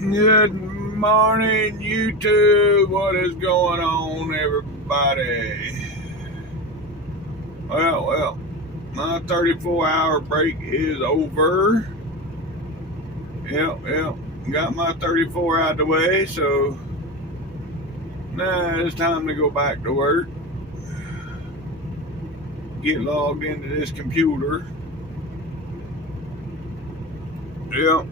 Good morning, YouTube. What is going on, everybody? Well, my 34-hour break is over. Yep. Got my 34 out of the way, so now it's time to go back to work. Get logged into this computer. Yep.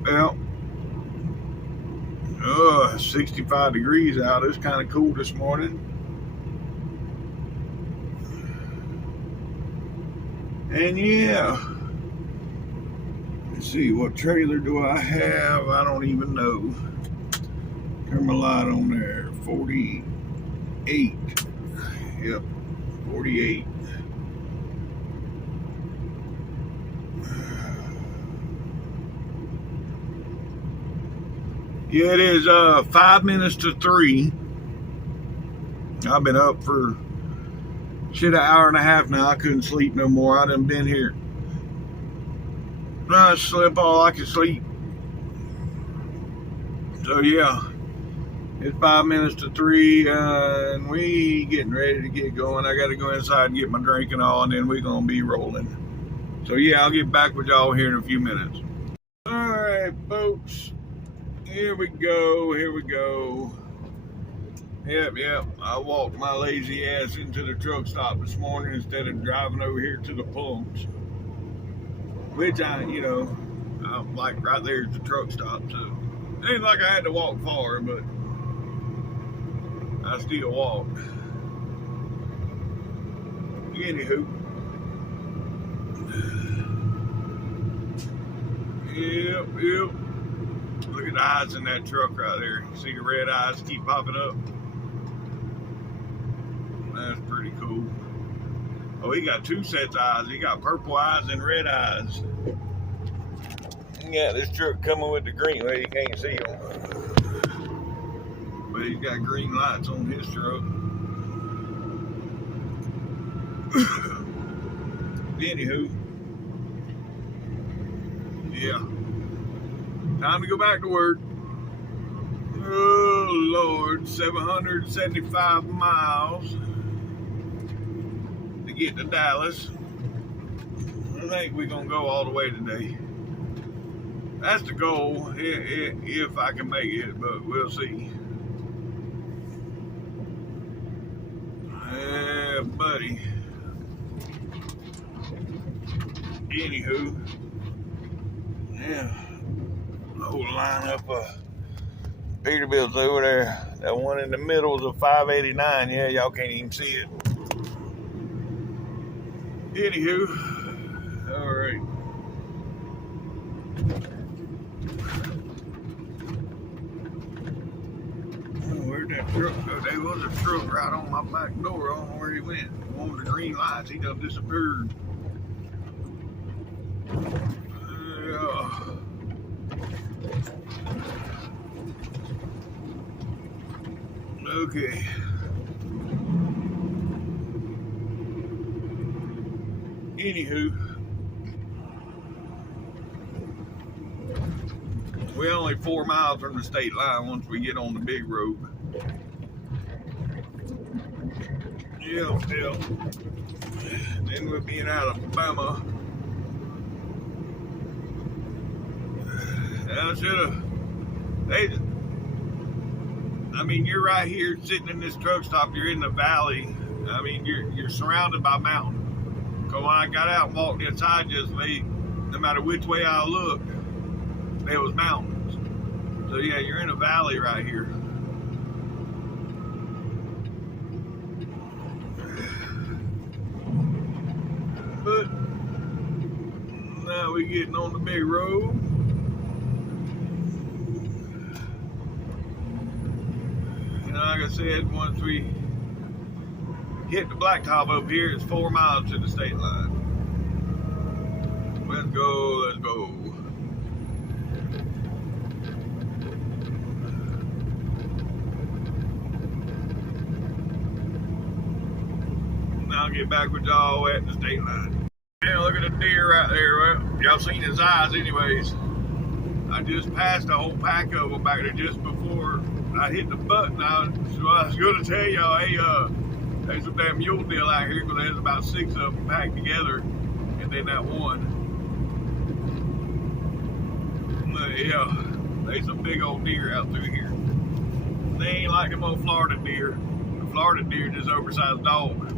65 degrees out. It's kind of cool this morning. And yeah, let's see, what trailer do I have? I don't even know. Turn my light on there. 48. Yep, 48. Yeah, it is 5 minutes to 3. I've been up for an hour and a half now. I couldn't sleep no more. I done been here. I slept all I could sleep. So yeah, it's 5 minutes to 3, and we getting ready to get going. I got to go inside and get my drink and all, and then we're gonna be rolling. So yeah, I'll get back with y'all here in a few minutes. All right, folks. Here we go. Yep. I walked my lazy ass into the truck stop this morning instead of driving over here to the pumps. Which I'm like right there at the truck stop. So it ain't like I had to walk far, but I still walked. Anywho. Yep. Look at the eyes in that truck right there. See the red eyes keep popping up? That's pretty cool. Oh, he got two sets of eyes. He got purple eyes and red eyes. Yeah, this truck coming with the green. Well, you can't see them. But he's got green lights on his truck. Anywho. Yeah. Time to go back to work. Oh, Lord. 775 miles to get to Dallas. I think we're going to go all the way today. That's the goal, if I can make it, but we'll see. Yeah, buddy. Anywho. Yeah. Whole lineup of Peterbilt's over there. That one in the middle is a 589. Yeah, y'all can't even see it. Anywho, all right. Oh, where'd that truck go? There was a truck right on my back door. I don't know where he went. One with the green lights, he done disappeared. Okay. Anywho, we're only 4 miles from the state line once we get on the big road. Yep. Then we'll be in Alabama. I should've. I mean, you're right here sitting in this truck stop. You're in the valley. I mean, you're surrounded by mountains. Because when I got out and walked inside yesterday, no matter which way I looked, there was mountains. So yeah, you're in a valley right here. But now we're getting on the big road. And like I said, once we hit the blacktop up here, it's 4 miles to the state line. Let's go. Now I'll get back with y'all at the state line. Yeah, look at the deer right there. Well, y'all seen his eyes anyways. I just passed a whole pack of them back there just before I hit the button. I was going to tell y'all, hey, there's some damn mule deer out here, because there's about 6 of them packed together, and then that one. Yeah, there's some big old deer out through here. They ain't like them old Florida deer. The Florida deer just oversized dog.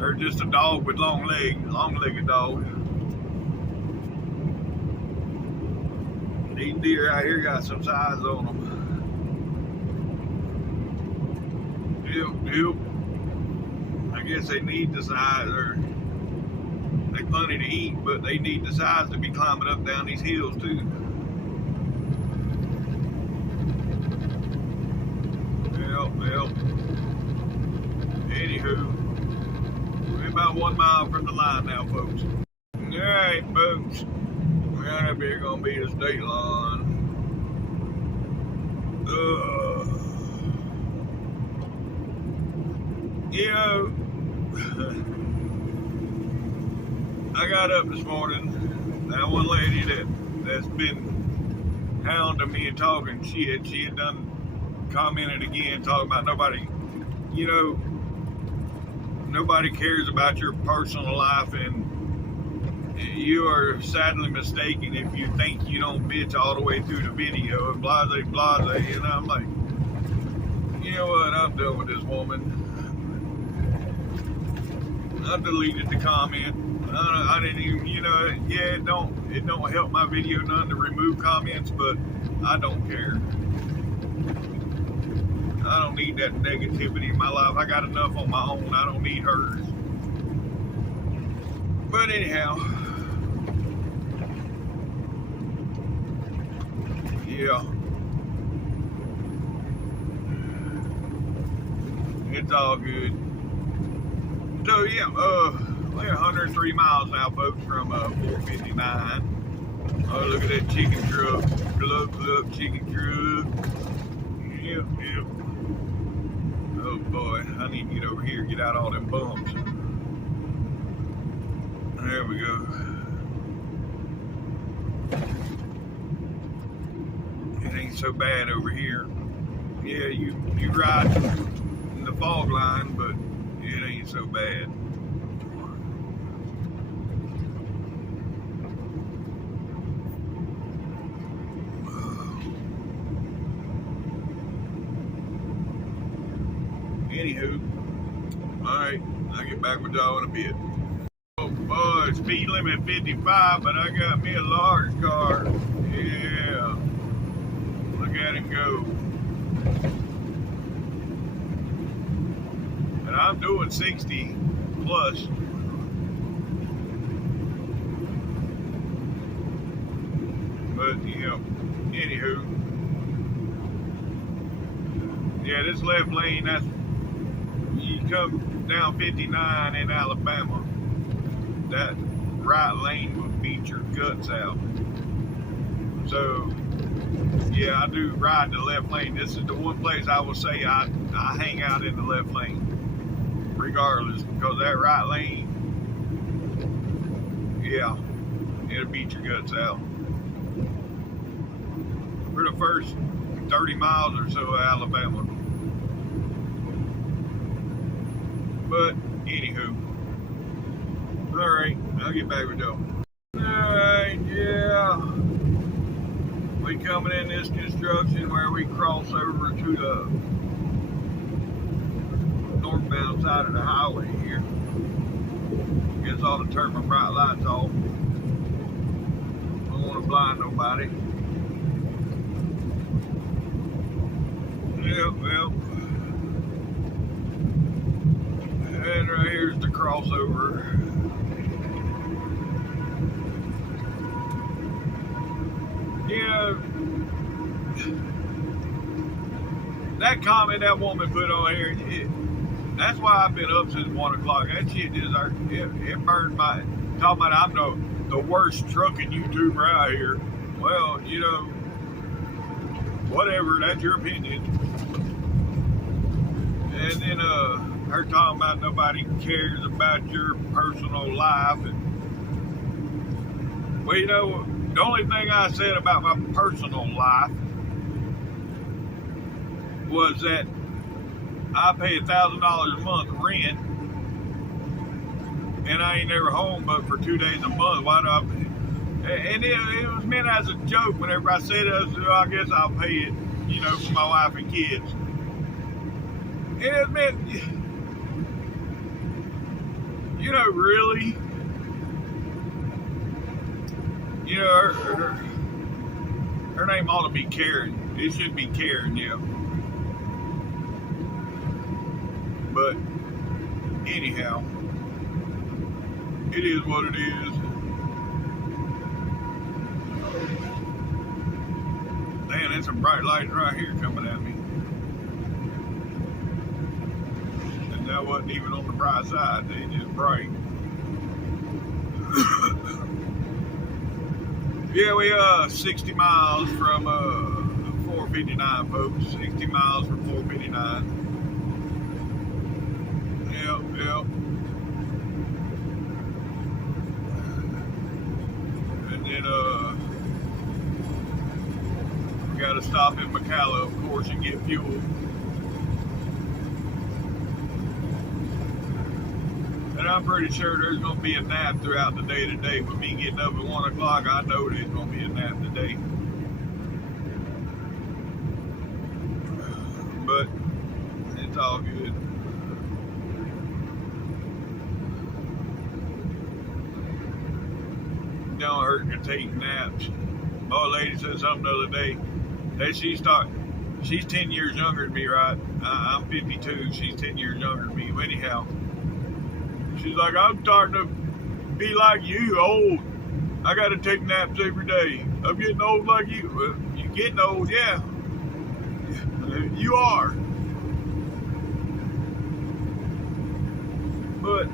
Or just a dog with long-legged dog. These deer out here got some size on them. Yep. I guess they need the size, or they funny to eat, but they need the size to be climbing up down these hills too. Well. Anywho, we're about 1 mile from the line now, folks. Alright, folks. Right up here gonna be the state line. You know, I got up this morning. That one lady that's been hounding me and talking shit, she had done commented again, talking about nobody cares about your personal life, and you are sadly mistaken if you think you don't bitch all the way through the video and blase. And I'm like, you know what, I'm done with this woman. I deleted the comment. I didn't even, yeah, it don't help my video none to remove comments, but I don't care. I don't need that negativity in my life. I got enough on my own. I don't need hers. But anyhow, yeah, it's all good. So yeah, we're 103 miles now, folks, from 459. Oh, look at that chicken truck. Look, chicken truck. Yep. Oh boy, I need to get over here, get out all them bumps. There we go. It ain't so bad over here. Yeah, you ride in the fog line, but it ain't so bad. Anywho, alright, I'll get back with y'all in a bit. Oh boy, speed limit 55, but I got me a large car. Yeah. Look at him go. And I'm doing 60 plus. But, anywho. Yeah, this left lane, that's, you come down 59 in Alabama, that right lane will beat your guts out. So, yeah, I do ride the left lane. This is the one place I will say I hang out in the left lane, regardless, because that right lane, yeah, it'll beat your guts out. For the first 30 miles or so of Alabama. But, anywho. Alright, I'll get back with y'all. Alright, yeah. We coming in this construction where we cross over to the northbound side of the highway here. Gets all the turn my bright lights off. Don't want to blind nobody. Yep, well. And right here's the crossover. Yeah. That comment that woman put on here, that's why I've been up since 1 o'clock. That shit just, it burned my, talking about I'm the worst trucking YouTuber out here. Well, whatever, that's your opinion. And then her talking about nobody cares about your personal life, and Well, you know, the only thing I said about my personal life was that I pay $1,000 a month rent, and I ain't never home but for 2 days a month. Why do I? And it was meant as a joke. Whenever I said it, I said, well, I guess I'll pay it, you know, for my wife and kids. And it meant, you know, really, you know, her name ought to be Karen. It should be Karen, yeah. But anyhow, it is what it is. Man, there's some bright lights right here coming at me. And that wasn't even on the bright side, they just bright. Yeah, we 60 miles from 459, folks. 60 miles from 459. Yep. And then we gotta stop in McCalla, of course, and get fuel. And I'm pretty sure there's gonna be a nap throughout the day today. With me getting up at 1 o'clock, I know there's gonna be a nap today. But it's all good. Don't hurt to take naps. My old lady said something the other day. That she's 10 years younger than me, right? I'm 52. She's 10 years younger than me. Anyhow, she's like, I'm starting to be like you, old. I got to take naps every day. I'm getting old like you. Well, you're getting old, yeah. You are. But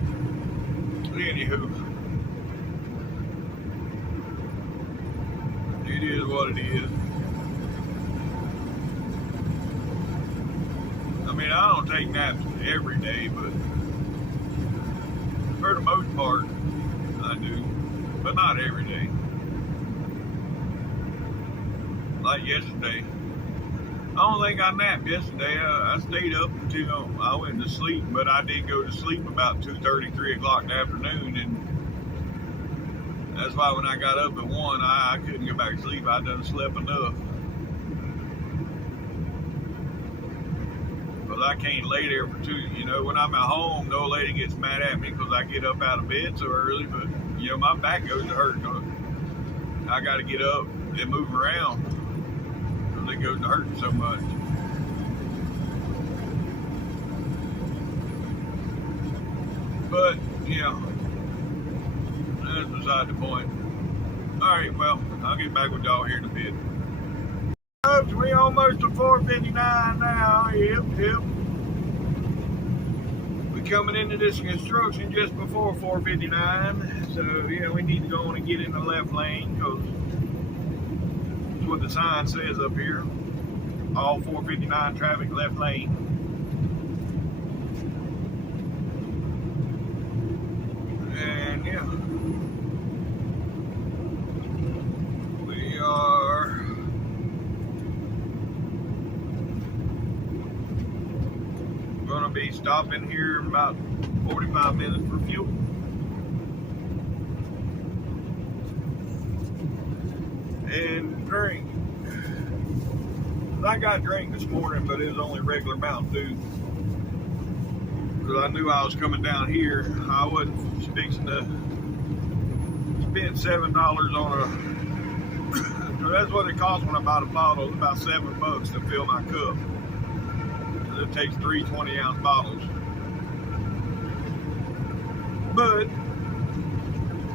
anywho. It is what it is. I mean, I don't take naps every day, but for the most part, I do. But not every day. Like yesterday. I don't think I napped yesterday. I stayed up until I went to sleep, but I did go to sleep about 2:30, 3 o'clock in the afternoon, and that's why when I got up at 1, I couldn't go back to sleep. I done slept enough. Because I can't lay there for 2. You know, when I'm at home, no lady gets mad at me because I get up out of bed so early. But, you know, my back goes to hurt. I got to get up and move around because it goes to hurting so much. But, yeah. That's beside the point. Alright, well, I'll get back with y'all here in a bit. Folks, we almost to 459 now. Yep. We're coming into this construction just before 459. So, yeah, we need to go on and get in the left lane because that's what the sign says up here. All 459 traffic left lane. And, yeah. Gonna be stopping here in about 45 minutes for fuel. And drink. I got drink this morning, but it was only regular Mountain Dew. Because I knew I was coming down here. I wasn't fixing to spend $7 on a. So that's what it costs when I buy a bottle. It's about $7 to fill my cup. It takes 3 20-ounce bottles. But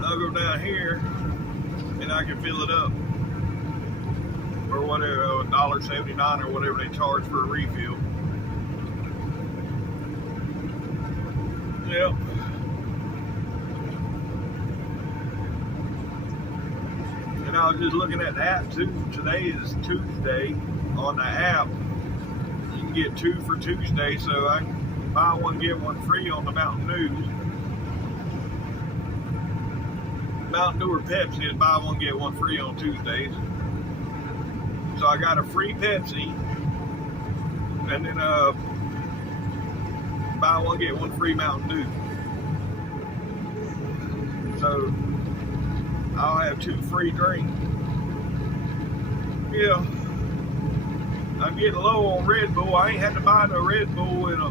I'll go down here and I can fill it up for whatever, $1.79 or whatever they charge for a refill. Yep. And I was just looking at the app too. Today is Tuesday on the app. Get 2 for Tuesday, so I can buy one get one free on the Mountain Dews. Mountain Dew or Pepsi is buy one get one free on Tuesdays. So I got a free Pepsi, and then buy one get one free Mountain Dew. So I'll have 2 free drinks. Yeah, I'm getting low on Red Bull. I ain't had to buy no Red Bull in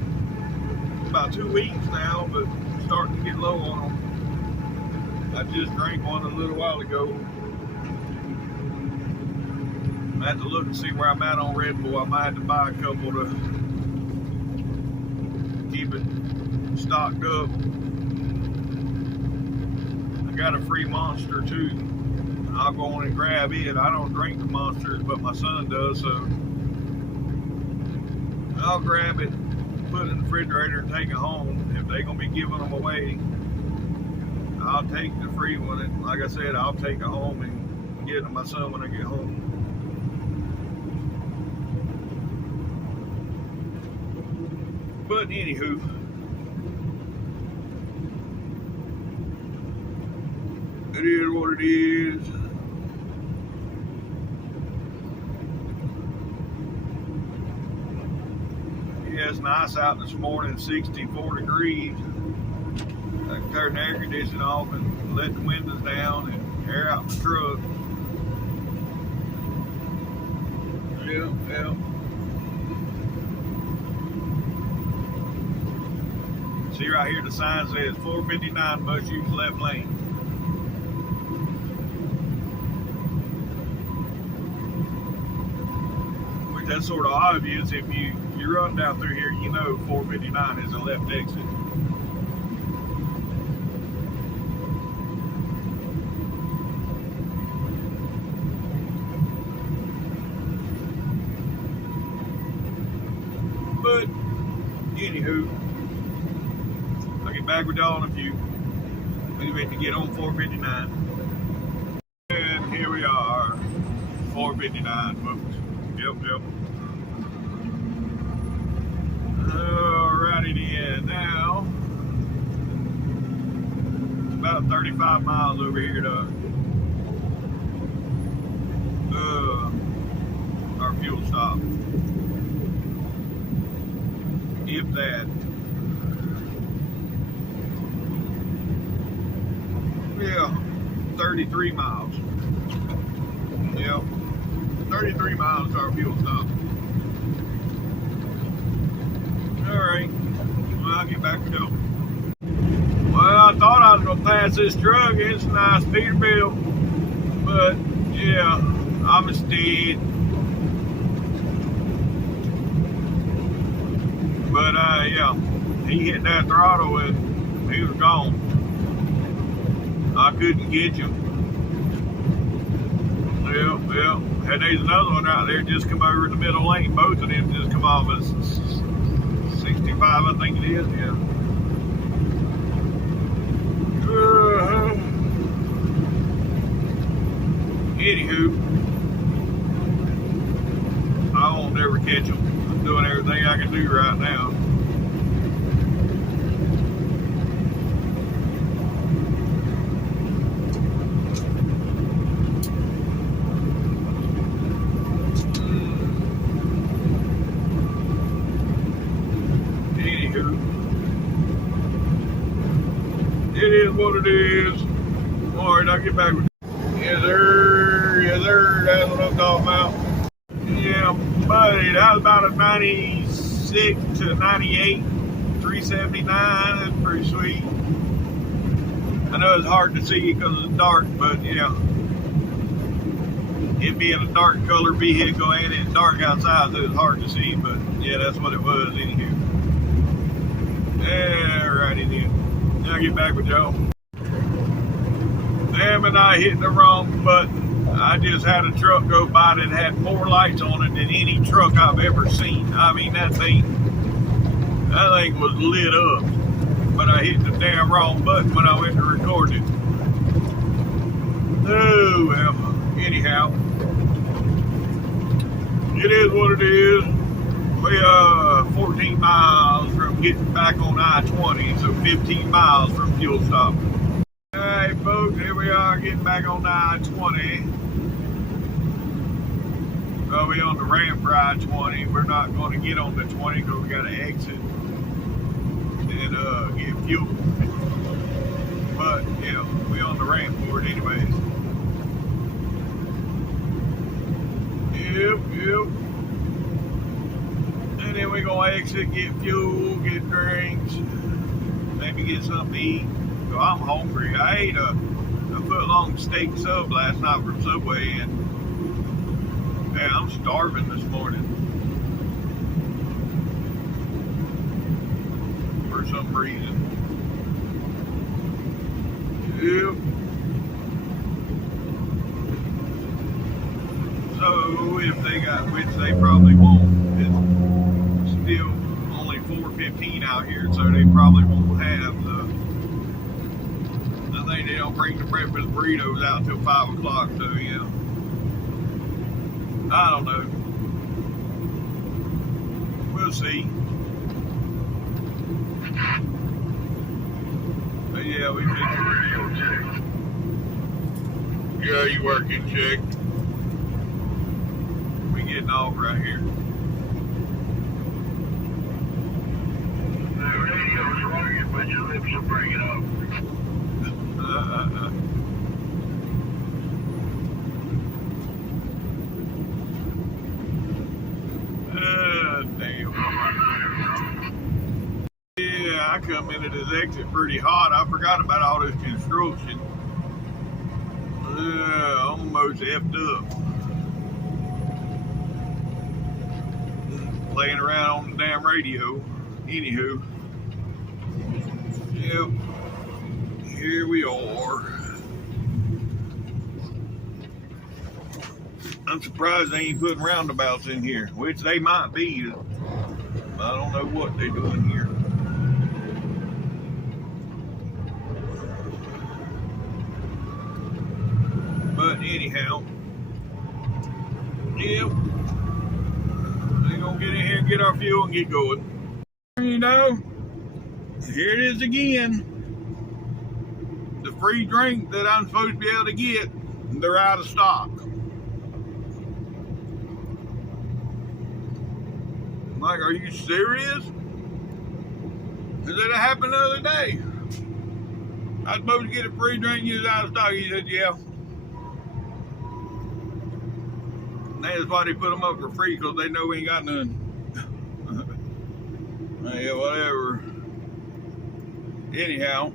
about 2 weeks now, but starting to get low on them. I just drank one a little while ago. I have to look and see where I'm at on Red Bull. I might have to buy a couple to keep it stocked up. I got a free Monster too. I'll go on and grab it. I don't drink the Monsters, but my son does, so I'll grab it, put it in the refrigerator, and take it home. If they're gonna be giving them away, I'll take the free one. And like I said, I'll take it home and get it to my son when I get home. But anywho, it is what it is. Yeah, it's nice out this morning, 64 degrees. I can turn the air conditioning off and let the windows down and air out the truck. Yeah. See right here, the sign says 459 must use left lane. Which that's sort of obvious if you run down through here, you know 459 is a left exit. But anywho, I'll get back with y'all in a few. We wait to get on 459. And here we are, 459, folks. Yep. Alrighty then, now, it's about 35 miles over here to our fuel stop. If that. Yeah, 33 miles. Yep, 33 miles to our fuel stop. Alright, well, I'll get back to go. Well, I thought I was going to pass this truck. It's a nice Peterbilt. But, yeah, I'm instead. But, yeah, he hit that throttle and he was gone. I couldn't get him. Well, and there's another one out there just come over in the middle lane. Both of them just come off as 65, I think it is, yeah. Anywho, I won't never catch them. I'm doing everything I can do right now. It is what it is. Alright, I'll get back with you. Yes, sir, that's what I'm talking about. Yeah, buddy, that was about a 96 to 98, 379. That's pretty sweet. I know it's hard to see because it's dark, but yeah. It being a dark color vehicle and it's dark outside, so it's hard to see, but yeah, that's what it was, anywho. Alrighty then. I'll get back with y'all. Damn it, I hit the wrong button. I just had a truck go by that had more lights on it than any truck I've ever seen. I mean, that thing was lit up. But I hit the damn wrong button when I went to record it. Oh, well, anyhow. It is what it is. We 14 miles from getting back on I-20, so 15 miles from fuel stop. Alright folks, here we are getting back on I-20. Well, we're on the ramp for I-20. We're not going to get on the 20 because we got to exit and get fuel. But yeah, we're on the ramp for it anyways. Yep. And then we're going to exit, get fuel, get drinks, maybe get something to eat. So I'm hungry. I ate a foot-long steak sub last night from Subway, and man, I'm starving this morning for some reason. Yep. So if they got, which they probably won't, it's still only 4:15 out here, so they probably won't have the. I think they don't bring the breakfast burritos out till 5 o'clock. So yeah, I don't know. We'll see. But yeah, we can. Yeah, you working, check. Getting off right here. The radio's ringing, but your lips are bringing up. Damn. Yeah, I come into this exit pretty hot. I forgot about all this construction. Almost effed up. Playing around on the damn radio. Anywho, yep, here we are. I'm surprised they ain't putting roundabouts in here, which they might be. I don't know what they're doing here. But anyhow, yep. We're gonna get in here and get our fuel and get going. You know, here it is again. The free drink that I'm supposed to be able to get, they're out of stock. I'm like, are you serious? Because it happened the other day. I was supposed to get a free drink and it was out of stock. He said, yeah. That's why they put them up for free, because they know we ain't got none. Yeah, whatever. Anyhow,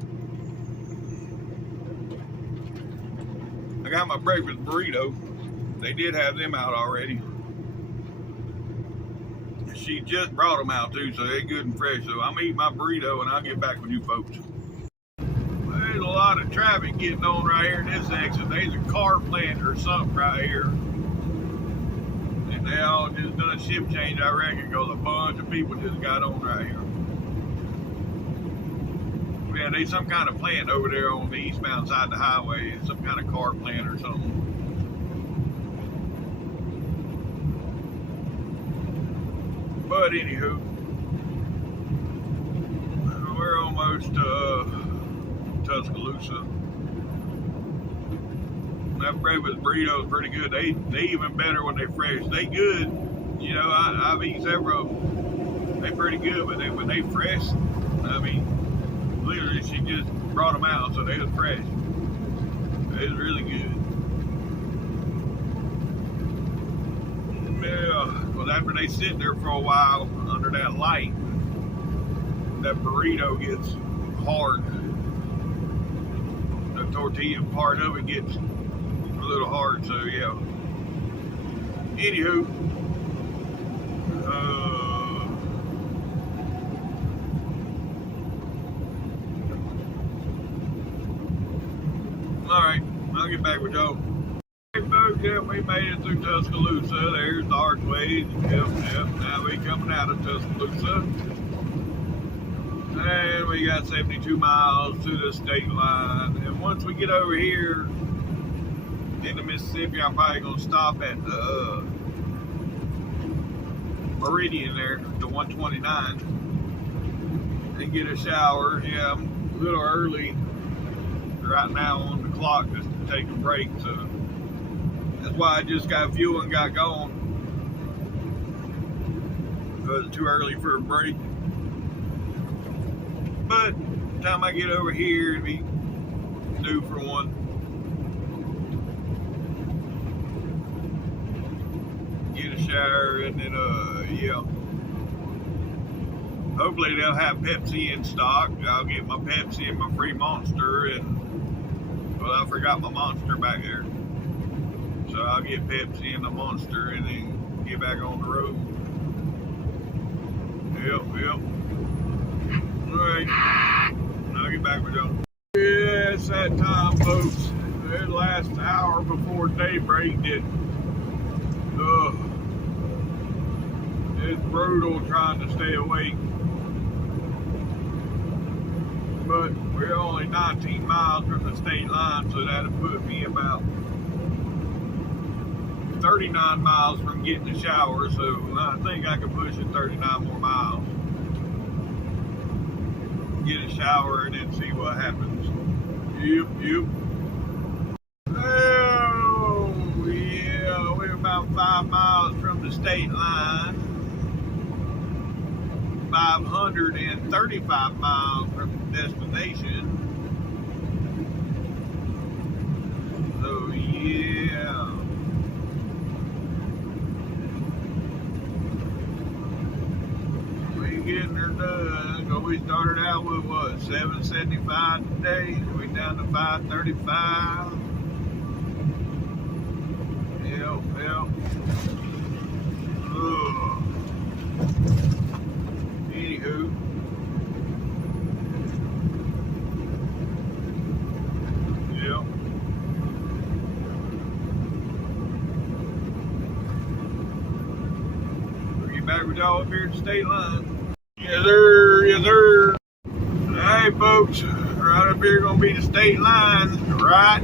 I got my breakfast burrito. They did have them out already. She just brought them out too, so they're good and fresh. So I'm gonna eat my burrito and I'll get back with you folks. There's a lot of traffic getting on right here in this exit. There's a car plant or something right here. They all just done a shift change, I reckon, because a bunch of people just got on right here. Yeah, there's some kind of plant over there on the eastbound side of the highway. Some kind of car plant or something. But anywho, we're almost Tuscaloosa. That breakfast burrito is pretty good. They even better when they're fresh. They good. You know, I've eaten several of them. They pretty good, but when they fresh, I mean, literally she just brought them out, so they was fresh. It was really good. Yeah, because after they sit there for a while under that light, that burrito gets hard. The tortilla part of it gets a little hard, so yeah. Anywho, alright, I'll get back with y'all. Hey folks, yeah, we made it through Tuscaloosa. There's the archway. Yep. Now we coming out of Tuscaloosa. And we got 72 miles to the state line. And once we get over here into Mississippi, I'm probably gonna stop at the Meridian there, the 129, and get a shower. Yeah, I'm a little early right now on the clock just to take a break. So that's why I just got fuel and got going. Because it's too early for a break. But by the time I get over here, it'll be due for one. Get a shower and then yeah. Hopefully they'll have Pepsi in stock. I'll get my Pepsi and my free Monster, and well, I forgot my Monster back there. So I'll get Pepsi and the Monster and then get back on the road. Yep. Alright. I'll get back with y'all. Yeah, it's that time, folks. The last hour before daybreak it's brutal trying to stay awake. But we're only 19 miles from the state line, so that'll put me about 39 miles from getting a shower, so I think I can push it 39 more miles. Get a shower and then see what happens. Yep. Oh, yeah, we're about 5 miles from the state line. 535 miles from the destination. So, yeah. Getting her done. So we started out with what, 775 today. We down to 535. Yep. Anywho. Yep. We'll get back with y'all up here at the state line. Yes, sir. Hey, folks, right up here gonna be the state line, right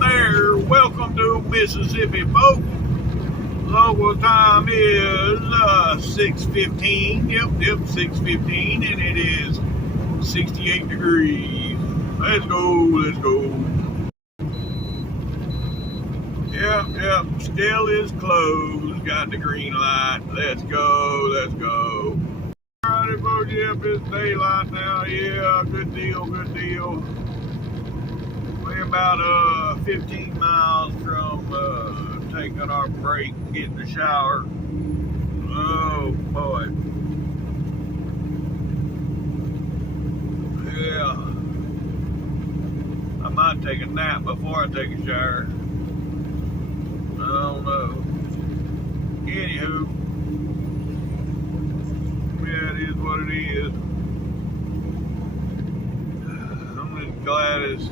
there. Welcome to Mississippi, folks. Local time is 6:15. Yep, 6:15, and it is 68 degrees. Let's go. Yep, still is closed. Got the green light. Let's go. Alrighty, folks, yep, it's daylight now. Yeah, good deal. We're about 15 miles from taking our break and getting a shower. Oh boy. Yeah. I might take a nap before I take a shower. I don't know. Anywho. Yeah, it is what it is. I'm just glad it's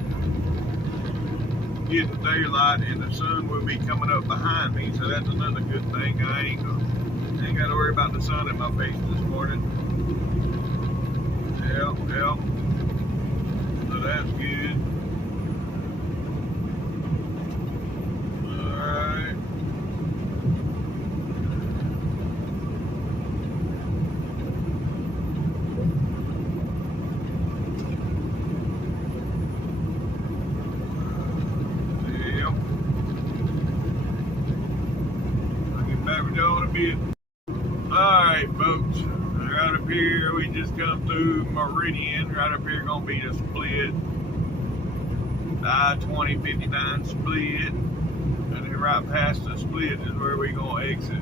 getting daylight and the sun will be coming up behind me, so that's another good thing. I ain't got to worry about the sun in my face this morning. Yep. So that's good. Alright. Alright, folks, right up here we just come through Meridian. Right up here gonna be the split, I-20-59 split, and then right past the split is where we gonna exit.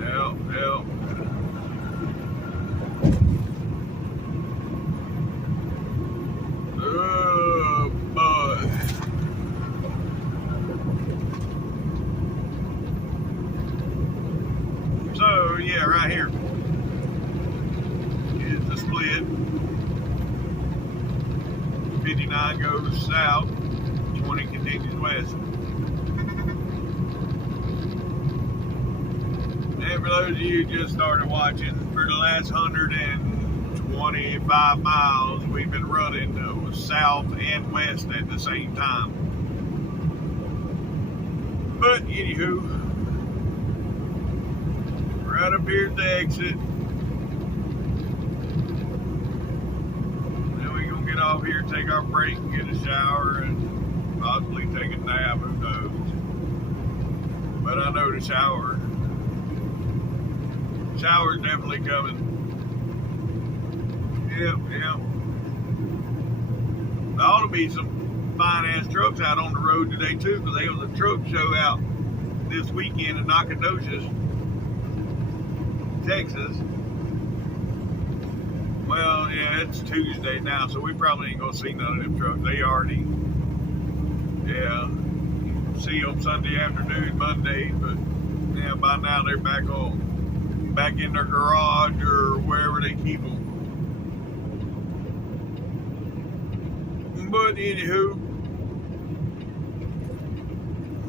Yep. Oh boy. So yeah, right here is the split. 59 goes south, 20 continues west. And for those of you who just started watching, for the last 125 miles, we've been running south and west at the same time. But anywho, right up here at the exit. Then we go off here, take our break, and get a shower, and possibly take a nap. Who knows? But I know the shower's definitely coming. Yep. There ought to be some fine-ass trucks out on the road today, too, because there was a truck show out this weekend in Nacogdoches, Texas. Well, yeah, it's Tuesday now, so we probably ain't gonna see none of them trucks. They already, see them Sunday afternoon, Monday, but yeah, by now they're back in their garage or wherever they keep them. But anywho,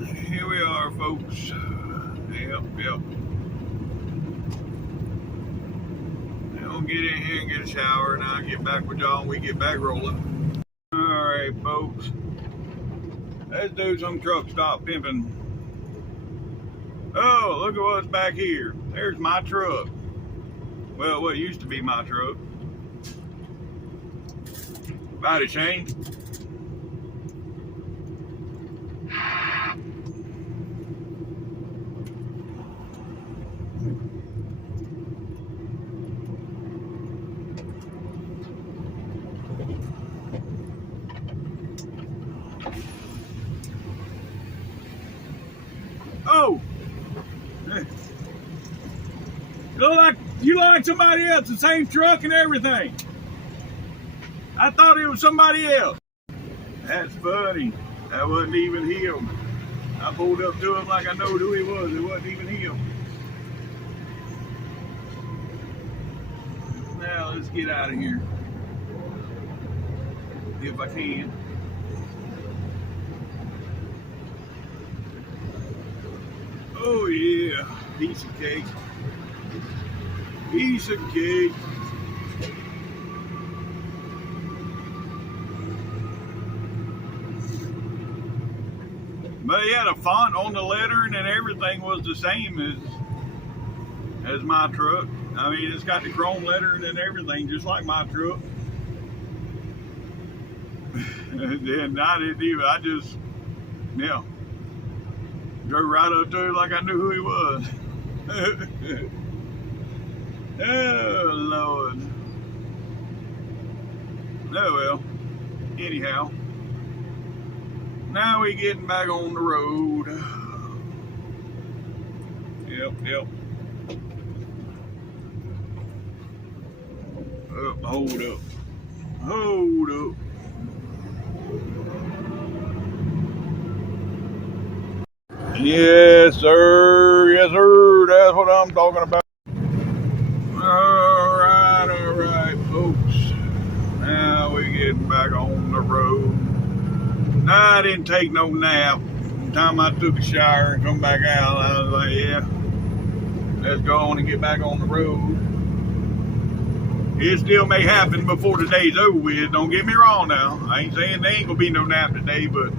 here we are, folks. Yep. I'll get in here and get a shower, and I'll get back with y'all when we get back rolling. Alright, folks. Let's do some truck stop pimping. Oh, look at what's back here. There's my truck. Well, what used to be my truck. Body change. Oh! You look like somebody else, the same truck and everything. I thought it was somebody else. That's funny. That wasn't even him. I pulled up to him like I know who he was. It wasn't even him. Now let's get out of here. If I can. Oh yeah, piece of cake. Piece of cake. But yeah, the font on the lettering and everything was the same as my truck. I mean, it's got the chrome lettering and everything, just like my truck. And I didn't even. I just, drove right up to him like I knew who he was. Oh, Lord. Oh, well. Anyhow. Now we getting back on the road. Yep. Oh, hold up. Yes, sir. That's what I'm talking about. All right, folks. Now we getting back on the road. Now, I didn't take no nap. The time I took a shower and come back out, I was like, yeah, let's go on and get back on the road. It still may happen before the day's over with. Don't get me wrong now. I ain't saying there ain't gonna be no nap today, but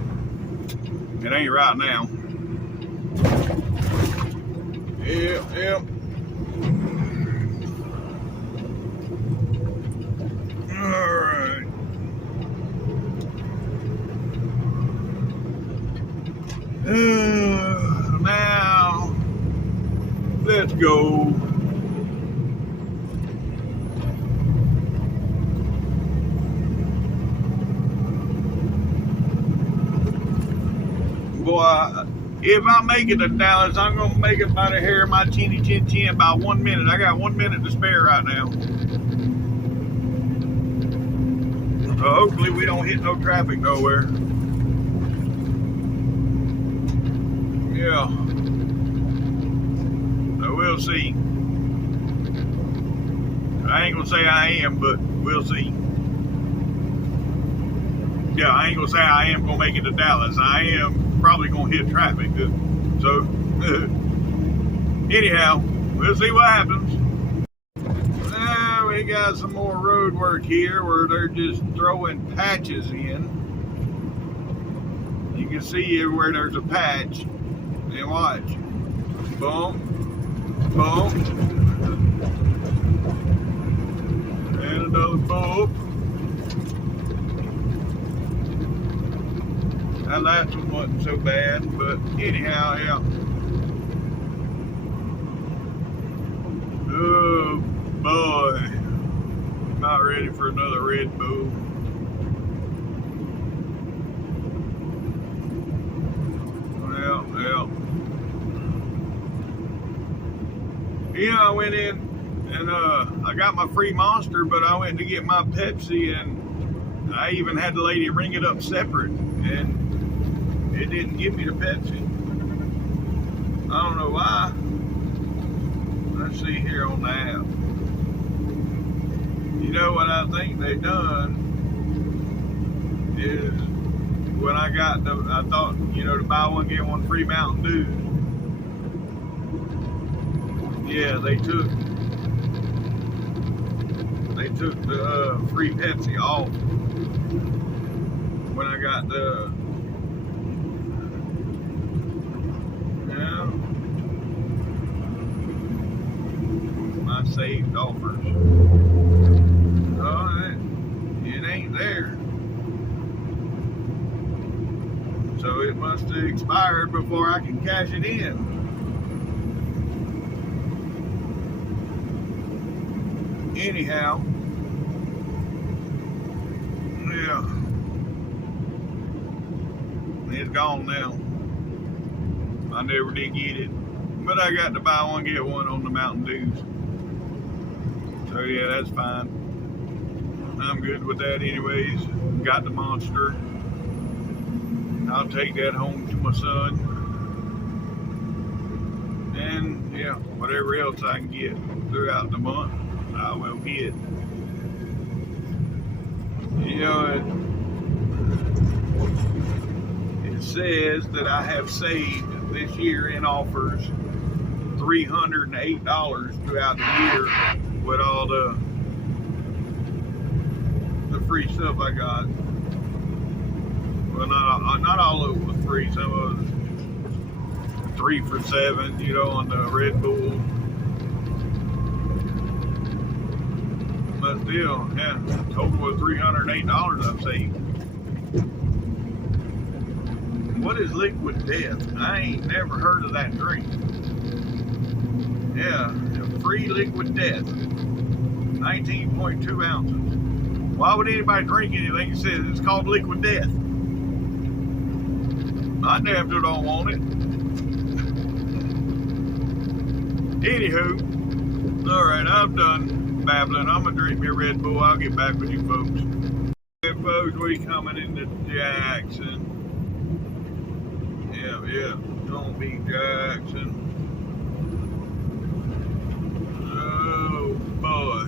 it ain't right now. Yep. All right. Now, let's go. Boy, if I make it to Dallas, I'm going to make it by the hair of my chinny chin chin by 1 minute. I got 1 minute to spare right now. So hopefully we don't hit no traffic nowhere. Yeah. So we'll see. I ain't gonna say I am, but we'll see. Yeah, I ain't gonna say I am gonna make it to Dallas. I am probably gonna hit traffic. So anyhow, we'll see what happens. Now we got some more road work here where they're just throwing patches in. You can see where there's a patch. And watch. Boom. Boom. And another bump. That last one wasn't so bad, but anyhow, yeah. Oh boy, not ready for another Red Bull. Well. You know, I went in and I got my free Monster, but I went to get my Pepsi, and I even had the lady ring it up separate, and it didn't give me the Pepsi. I don't know why. Let's see here on the app. You know what I think they done is when I thought, you know, to buy one get one free Mountain Dew. Yeah, they took the free Pepsi off when I got the my saved offers. Oh, it ain't there. So it must have expired before I can cash it in. Anyhow, yeah, it's gone now. I never did get it, but I got to buy one get one on the Mountain Dews. So yeah, that's fine. I'm good with that anyways. Got the Monster. I'll take that home to my son. And yeah, whatever else I can get throughout the month, I will get. You know, it says that I have saved this year in offers $308 throughout the year with all the free stuff I got. Well, not all of it was free. Some of it was 3 for $7, you know, on the Red Bull. But still, yeah, total of $308 I've saved. What is Liquid Death? I ain't never heard of that drink. Yeah, free Liquid Death. 19.2 ounces. Why would anybody drink anything that says it's called Liquid Death? I damn sure don't want it. Anywho, alright, I'm done babbling. I'm gonna drink me a Red Bull. I'll get back with you folks. Hey folks, we coming into Jackson. Yeah, gonna be Jackson. Oh boy.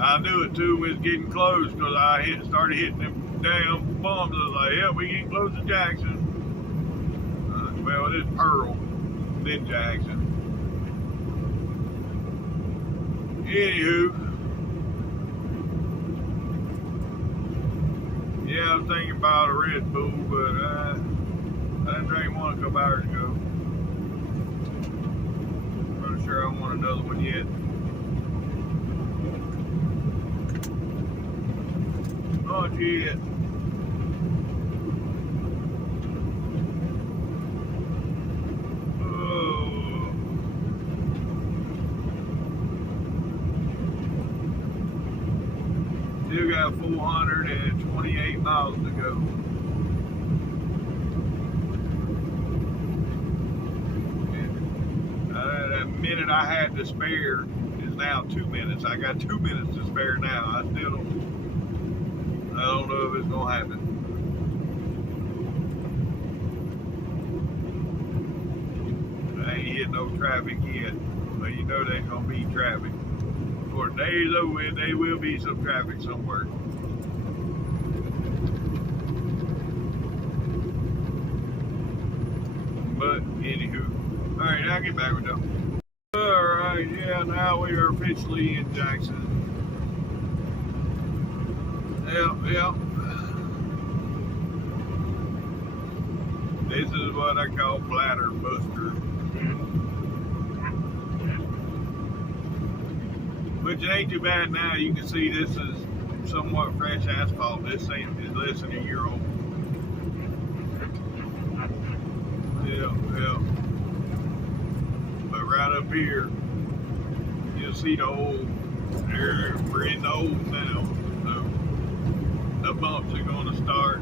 I knew it too was getting close because I started hitting them damn bumps. I was like, yeah, we getting close to Jackson. Well, it is Pearl, then Jackson. Anywho, yeah, I was thinking about a Red Bull, but I didn't drink one a couple hours ago. I'm not sure I want another one yet. Oh, shit. Oh. Still got 428 miles to go. That minute I had to spare is now 2 minutes. I got 2 minutes to spare now. I don't know if it's gonna happen. I ain't hit no traffic yet, but you know there's gonna be traffic. Before the day's over with, there will be some traffic somewhere. But anywho, all right, I'll get back with y'all. All right, yeah, now we are officially in Jackson. Yep. This is what I call bladder buster. Which ain't too bad now. You can see this is somewhat fresh asphalt. This thing is less than a year old. Yeah, yeah. But right up here, you'll see the old. We're in the old now. So the bumps are going to start.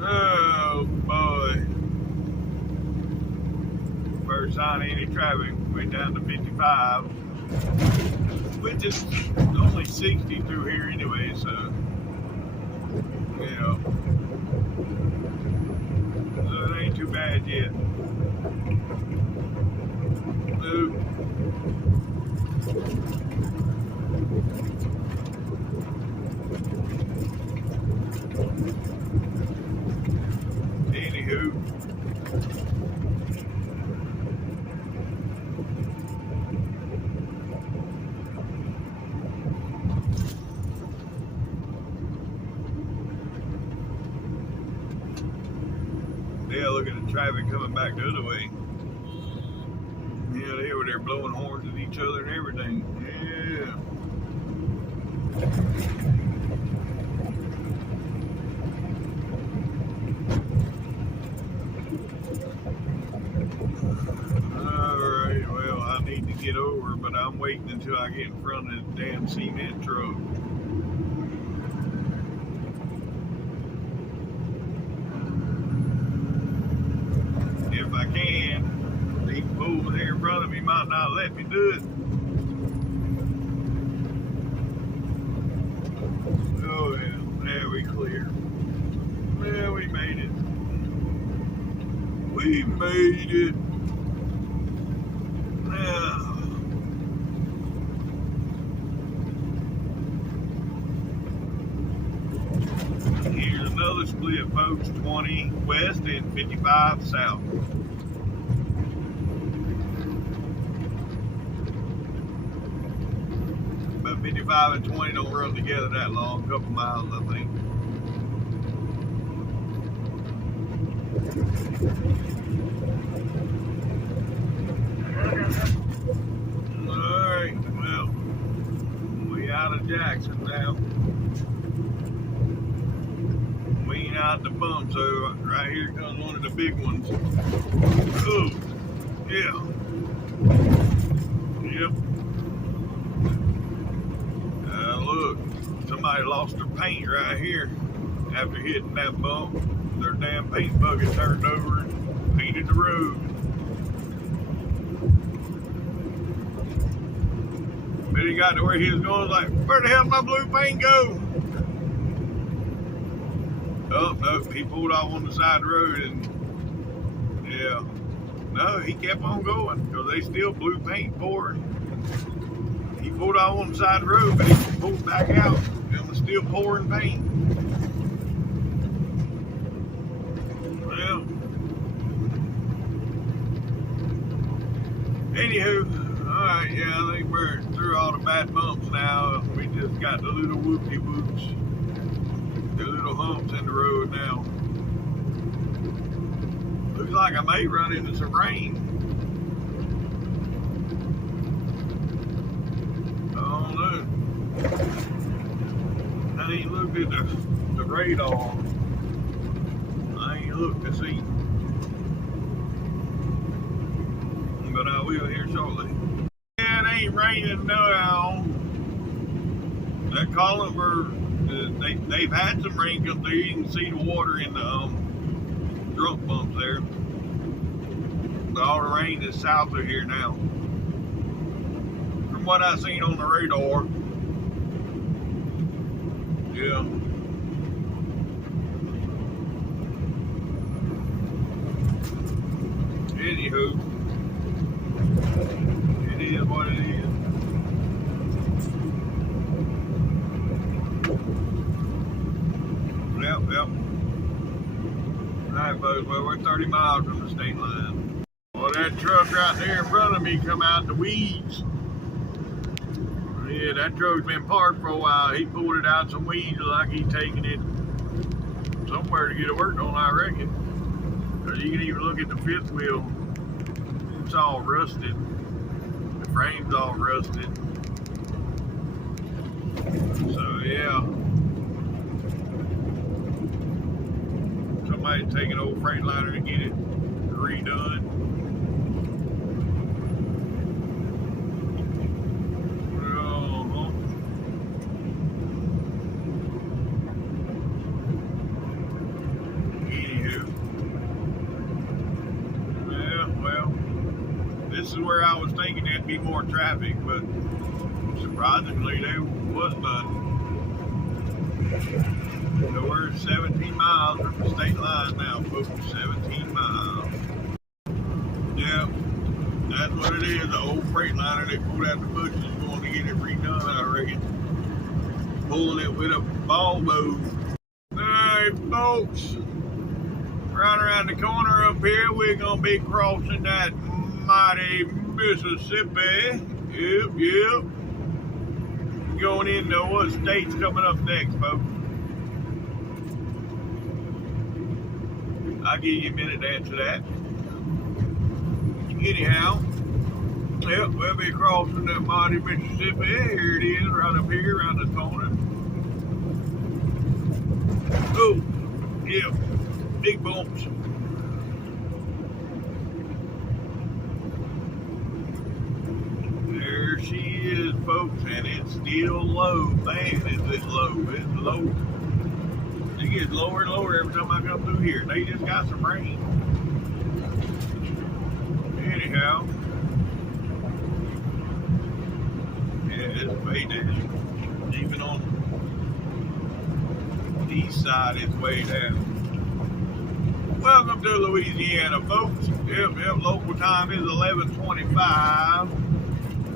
Oh boy. First sign of any traffic, went down to 55, which is only 60 through here anyway, so, you know, so it ain't too bad yet. Nope. Anywho. Yeah, look at the traffic coming back the other way. Yeah, they were there blowing horns at each other and everything. Yeah. Alright, well, I need to get over, but I'm waiting until I get in front of the damn cement truck. If I can, these fools here in front of me might not let me do it. Oh yeah, there we clear. Yeah, we made it. We made it. Now, here's another split, folks. 20 west and 55 south. But 55 and 20 don't run together that long, a couple miles, I think. Alright, well, we out of Jackson now. We ain't out the bump, so right here comes one of the big ones. Oh, yeah. Yep. Look, somebody lost their paint right here after hitting that bump. Their damn paint bucket turned over and painted the road. But he got to where he was going, like, where the hell did my blue paint go? Oh, no, he pulled off on the side of the road and, yeah. No, he kept on going because they still blue paint pouring. He pulled off on the side of the road, but he pulled back out and was still pouring paint. Well, anywho, alright, yeah, I think we're through all the bad bumps now. We just got the little whoopty whoops, the little humps in the road now. Looks like I may run into some rain. I ain't looked at the radar. I ain't looked to see. But I will here shortly. Yeah, it ain't raining now. That Collinburg, they've had some rain come through. You can see the water in the drunk bumps there. But all the rain is south of here now. From what I seen on the radar. Yeah. Anywho, it is what it is. Yep. Alright, folks, well, we're 30 miles from the state line. Well, that truck right there in front of me come out the weeds. Yeah, that truck's been parked for a while. He pulled it out some weeds like he's taking it somewhere to get it worked on, I reckon. Or you can even look at the fifth wheel. It's all rusted. The frame's all rusted. So yeah. Somebody's taking an old Freightliner to get it redone. This is where I was thinking there'd be more traffic, but surprisingly there was none. So we're 17 miles from the state line now, folks. 17 miles. Yeah, that's what it is. The old Freightliner they pulled out the bushes going to get it redone, I reckon. Pulling it with a ball mold. Alright, folks. Right around the corner up here, we're going to be crossing that mighty Mississippi. Yep. Going into what state's coming up next, folks? I'll give you a minute to answer that. Anyhow, yep, we'll be crossing that mighty Mississippi. Here it is, right up here, around the corner. Oh, yeah, big bumps. There she is, folks, and it's still low. Man, is it low? It's low. It gets lower and lower every time I come through here. They just got some rain. Anyhow, yeah, it's way down. Even on the east side, it's way down. Welcome to Louisiana, folks. Yep, local time is 11:25.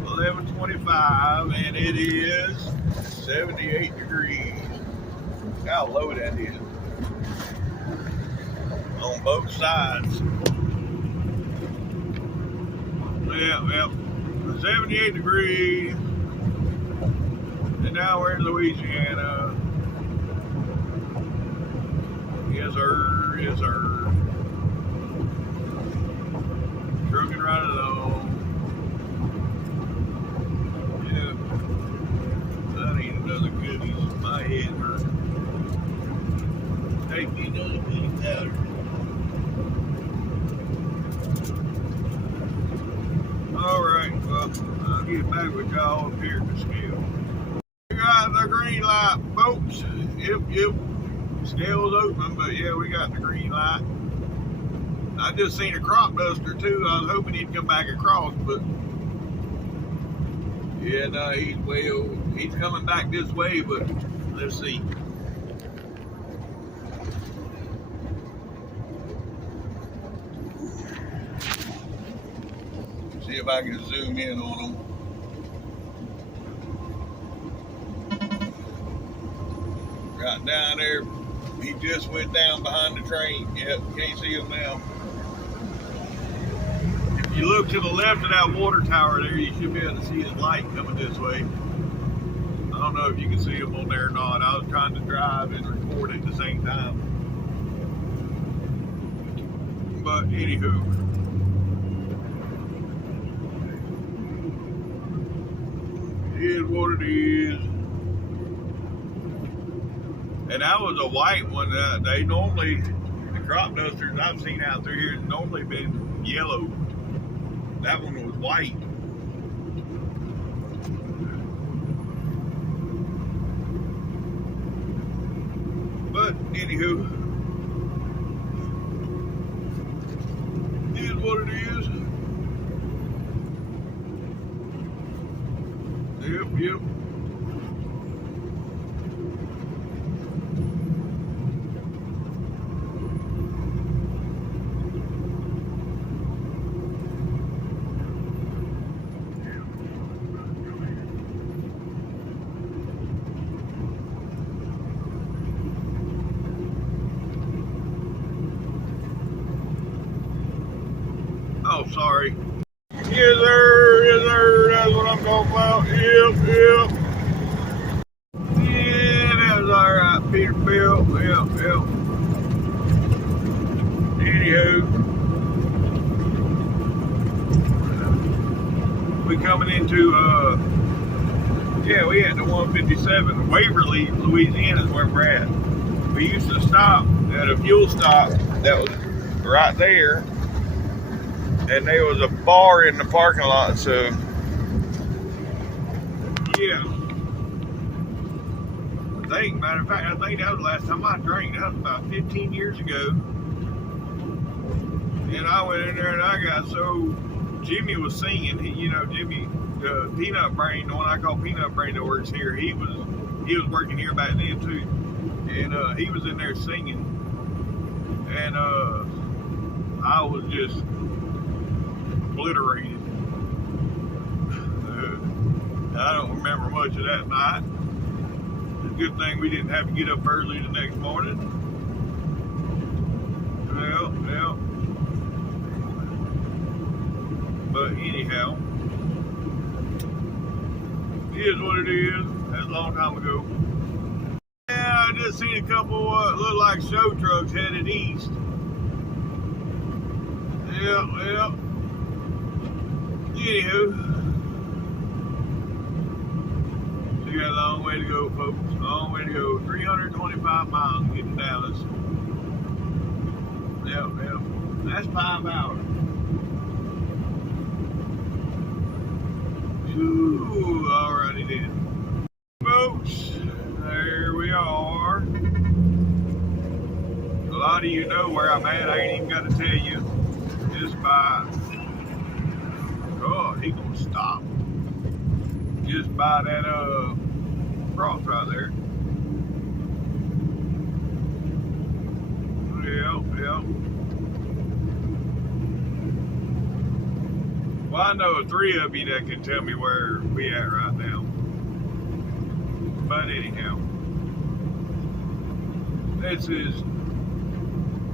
11:25, and it is 78 degrees. Look how low that is. On both sides. Yep. 78 degrees. And now we're in Louisiana. Yes, sir. Trucking right along. Yeah. I need another goodies. My head hurts. Take me another goodie powder. Alright, well, I'll get back with y'all up here at the scale. We got the green light, folks. Yep. Scale's open, but yeah, we got the green light. I just seen a crop duster too. I was hoping he'd come back across, but yeah, no, he's way over. He's coming back this way, but let's see. See if I can zoom in on him. Right down there. He just went down behind the train. Yep, can't see him now. If you look to the left of that water tower there, you should be able to see his light coming this way. I don't know if you can see him on there or not. I was trying to drive and record at the same time. But anywho. It is what it is. And that was a white one. They normally, the crop dusters I've seen out through here has normally been yellow. That one was white. But anywho, it is what it is. Yep. Oh, sorry. Yes, sir. That's what I'm talking about. Yep. Yeah, that was all right. Peterbilt. Yeah. Anywho, we coming into we at the 157. Waverly, Louisiana is where we're at. We used to stop at a fuel stop that was right there, and there was a bar in the parking lot. So yeah, matter of fact, I think that was the last time I drank. That was about 15 years ago. And I went in there and I got so, Jimmy was singing. Jimmy, Peanut Brain, the one I call Peanut Brain that works here, he was working here back then too. And he was in there singing. And I was just obliterated. I don't remember much of that night. It's a good thing we didn't have to get up early the next morning. Well. But anyhow, it is what it is. That's a long time ago. Yeah, I just seen a couple look like show trucks headed east. Yeah. Anywho, we got a long way to go, folks. A long way to go. 325 miles to get to Dallas. Yeah. That's 5 hours. Ooh, alrighty then. Folks, there we are. A lot of you know where I'm at. I ain't even got to tell you. Just by, he gonna stop. Just by that cross right there. Yeah. Well, I know 3 of you that can tell me where we at right now. But anyhow, this is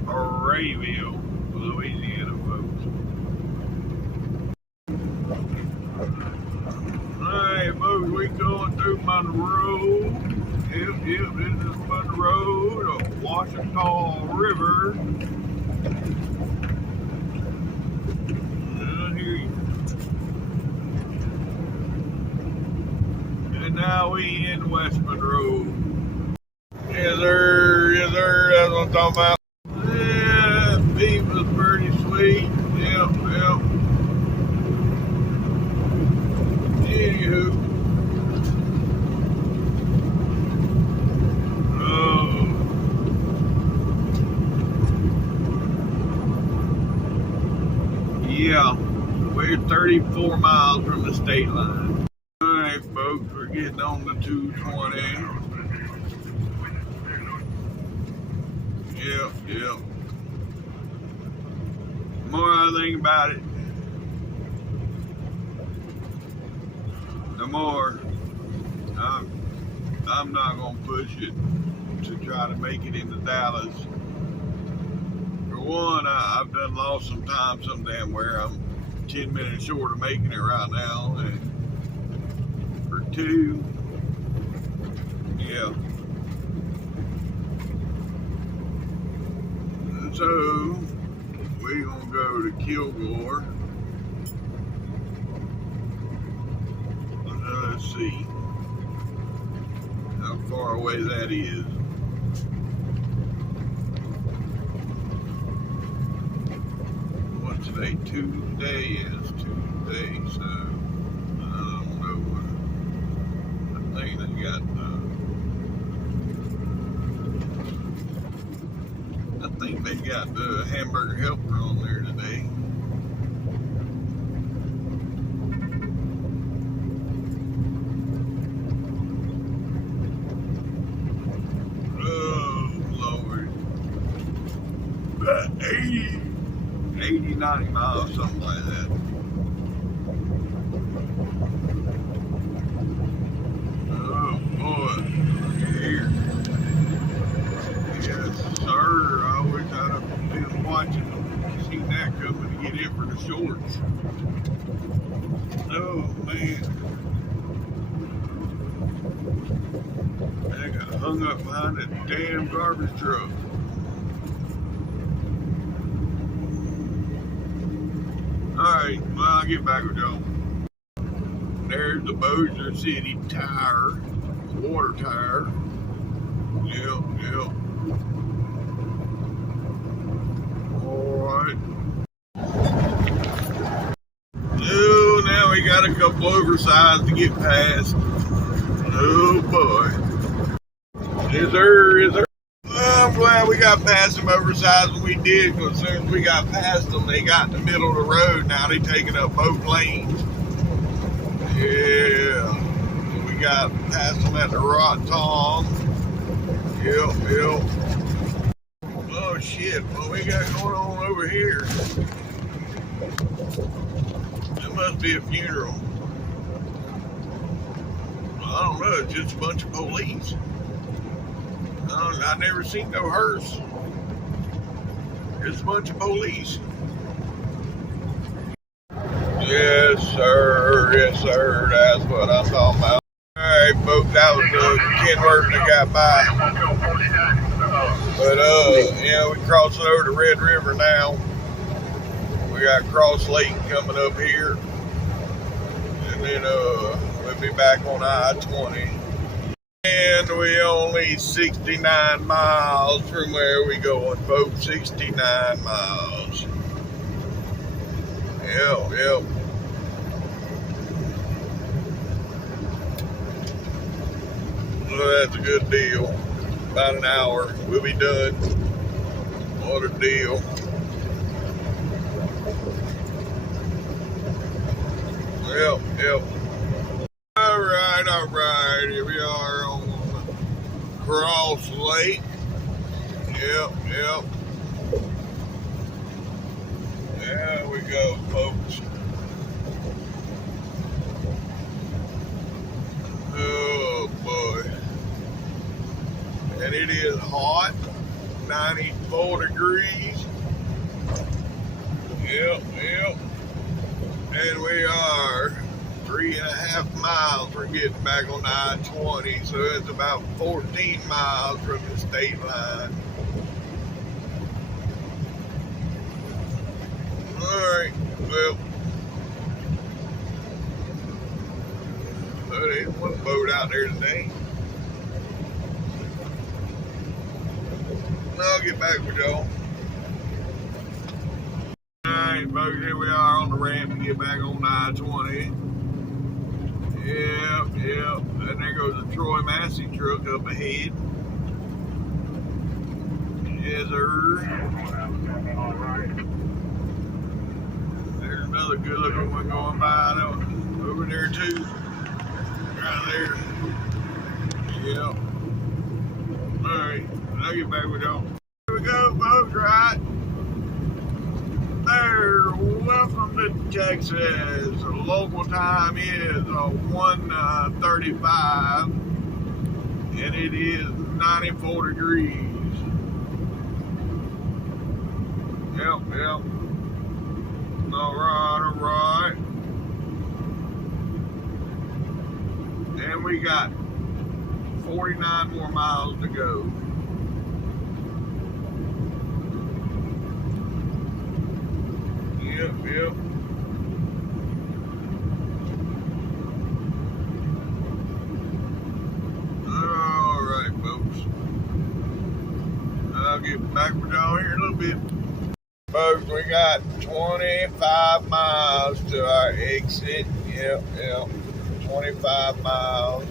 Rayville, Louisiana, folks. Alright, folks, we going through Monroe. Yep, this is Monroe, the Washita River. And now we in West Monroe. Yes, sir. That's what I'm talking about. Yeah, beef was pretty sweet. Yep. Anywho. Yeah, we're 34 miles from the state line. Alright, folks, we're getting on the 220. Yep. The more I think about it, the more I'm not going to push it to try to make it into Dallas. For one, I've done lost some time some damn where. I'm 10 minutes short of making it right now. And for 2, yeah. And so, we're going to go to Kilgore. Let's see how far away that is. What's today? Tuesday is Tuesday, so I don't know. I think they got the hamburger helper on there today. About 80, 90 miles, something like that. Oh boy, look at here. Yes, sir. I wish I'd have been watching, seen that coming to get in for the shorts. Oh man. I got hung up behind that damn garbage truck. Alright, well, I'll get back with y'all. There's the Bossier City tire, water tire. Yep. Alright. Oh, now we got a couple oversized to get past. Oh boy. Is there? I'm glad we got past them oversized when we did, because as soon as we got past them, they got in the middle of the road. Now they taking up both lanes. Yeah. We got past them at the Rot Tom. Yep. Oh shit, what we got going on over here? It must be a funeral. I don't know, it's just a bunch of police. I never seen no hearse. It's a bunch of police. Yes, sir. That's what I'm talking about. Alright, folks, that was Kenworth that got by. But, we crossing over the Red River now. We got Cross Lake coming up here. And then, we'll be back on I-20. And we only 69 miles from where we going, folks. 69 miles. Yep. Well, that's a good deal. About an hour, we'll be done. What a deal. Yep. Alright. Here we are on Cross Lake. Yep. There we go, folks. Oh boy. And it is hot. 94 degrees. Yep. And we are 3.5 miles from getting back on I-20, so it's about 14 miles from the state line. Alright, well, there's one boat out there today. I'll get back with y'all. Alright, folks, here we are on the ramp to get back on I-20. Yep. And there goes the Troy Massey truck up ahead. Yes, sir. There's another good looking one going by over there too. Right there. Yep. Alright, I'll get back with y'all. Here we go, folks, right? There, welcome to Texas. Local time is 1:35, and it is 94 degrees. Yep. Alright. And we got 49 more miles to go. Yep. Alright, folks. I'll get back with y'all here in a little bit. Folks, we got 25 miles to our exit. Yep. 25 miles.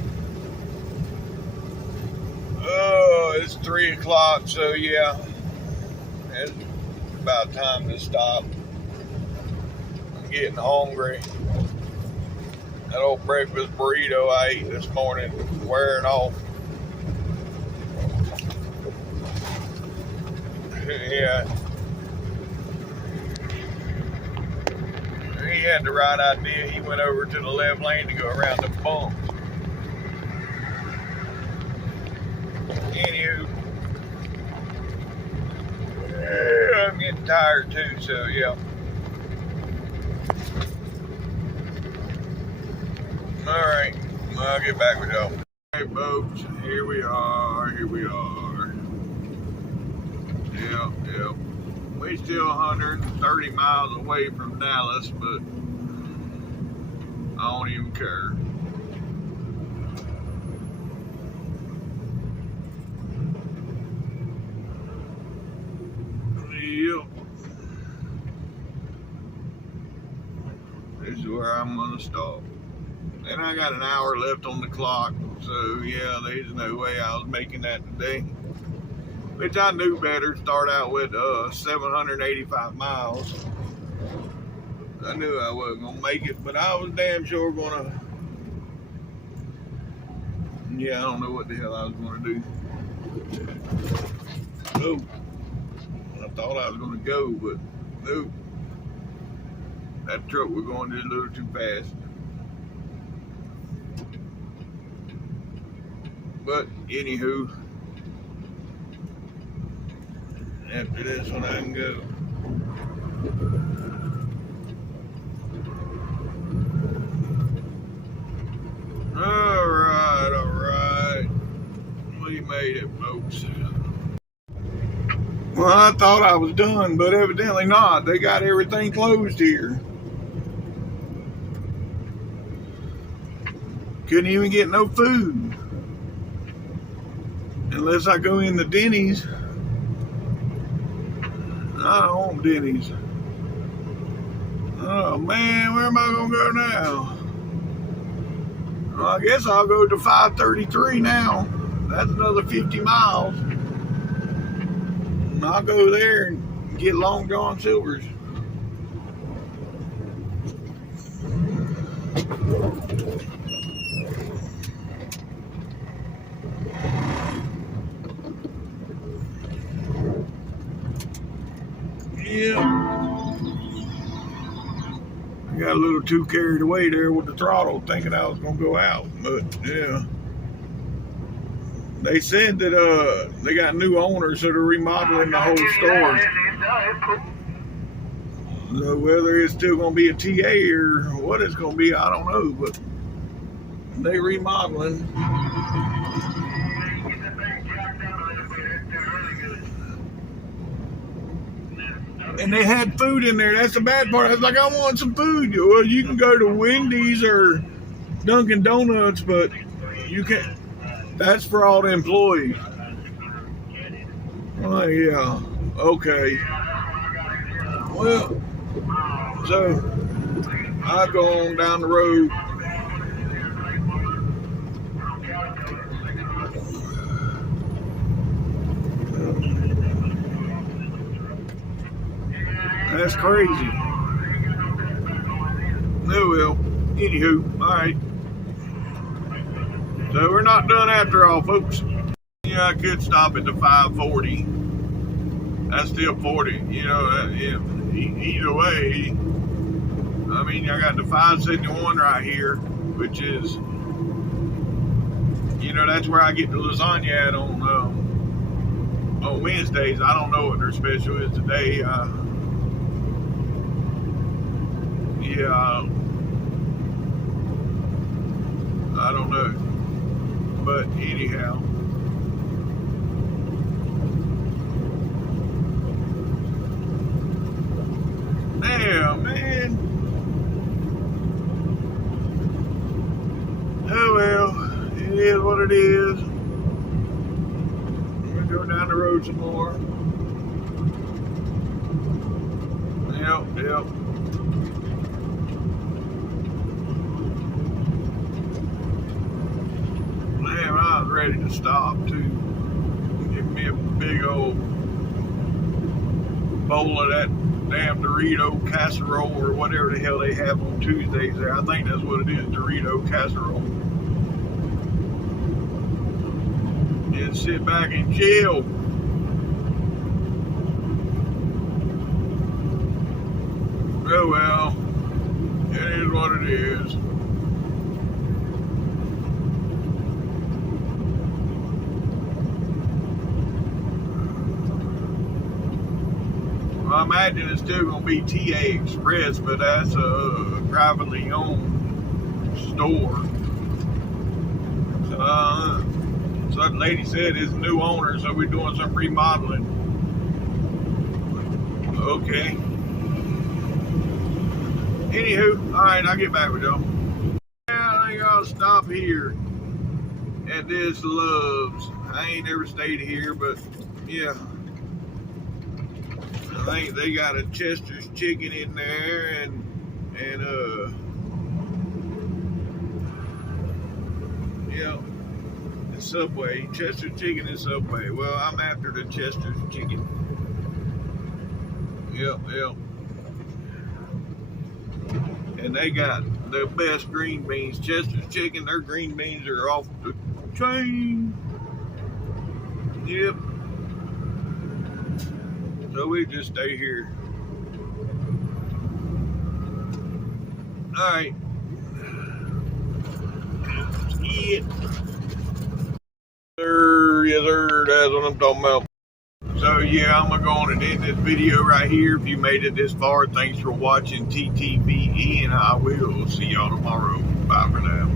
Oh, it's 3 o'clock, so yeah. It's about time to stop. I'm getting hungry. That old breakfast burrito I ate this morning wearing off. Yeah. He had the right idea. He went over to the left lane to go around the bump. Anywho, I'm getting tired too, so yeah. Alright, I'll get back with y'all. Hey folks, here we are. Yep. We still 130 miles away from Dallas, but I don't even care. Yep. This is where I'm gonna stop. And I got an hour left on the clock, so yeah, there's no way I was making that today. Which I knew better, start out with 785 miles. I knew I wasn't gonna make it, but I was damn sure gonna. Yeah, I don't know what the hell I was gonna do. Nope. I thought I was gonna go, but nope. That truck was going just a little too fast. But anywho, after this one I can go. Alright. We made it, folks. Well, I thought I was done, but evidently not. They got everything closed here. Couldn't even get no food. Unless I go in the Denny's. I don't want Denny's. Oh man, where am I gonna go now? Well, I guess I'll go to 533 now. That's another 50 miles. And I'll go there and get Long John Silver's. Yeah. I got a little too carried away there with the throttle, thinking I was gonna go out, but yeah. They said that they got new owners, so they're remodeling the whole store. So whether it's still gonna be a TA or what it's gonna be, I don't know, but they remodeling. And they had food in there. That's the bad part. I was like, I want some food. Well, you can go to Wendy's or Dunkin' Donuts, but you can't. That's for all the employees. Oh, yeah. Okay. Well, so I go on down the road. That's crazy. Oh well. Anywho, alright. So we're not done after all, folks. Yeah, I could stop at the 540. That's still 40. You know, either way. I mean, I got the 571 right here, which is, you know, that's where I get the lasagna at on Wednesdays. I don't know what their special is today. Yeah, I don't know, but anyhow, damn man, oh well, it is what it is. I'm gonna go down the road some more. Yep. I was ready to stop too. Give me a big old bowl of that damn Dorito casserole or whatever the hell they have on Tuesdays there. I think that's what it is, Dorito casserole. And sit back and chill. Oh well, it is what it is. I imagine it's still going to be TA Express, but that's a privately owned store. So So that lady said it's a new owner, so we're doing some remodeling. Okay. Anywho, all right, I'll get back with y'all. Yeah, I think I'll stop here at this Love's. I ain't never stayed here, but yeah. I think they got a Chester's chicken in there and yeah, the Subway. Chester's chicken and Subway. Well, I'm after the Chester's chicken. Yep. And they got the best green beans. Chester's chicken, their green beans are off the chain. Yep. So we just stay here. Alright. Yeah. Sir, yes sir, that's what I'm talking about. So yeah, I'm gonna go on and end this video right here. If you made it this far, thanks for watching TTVE, and I will see y'all tomorrow. Bye for now.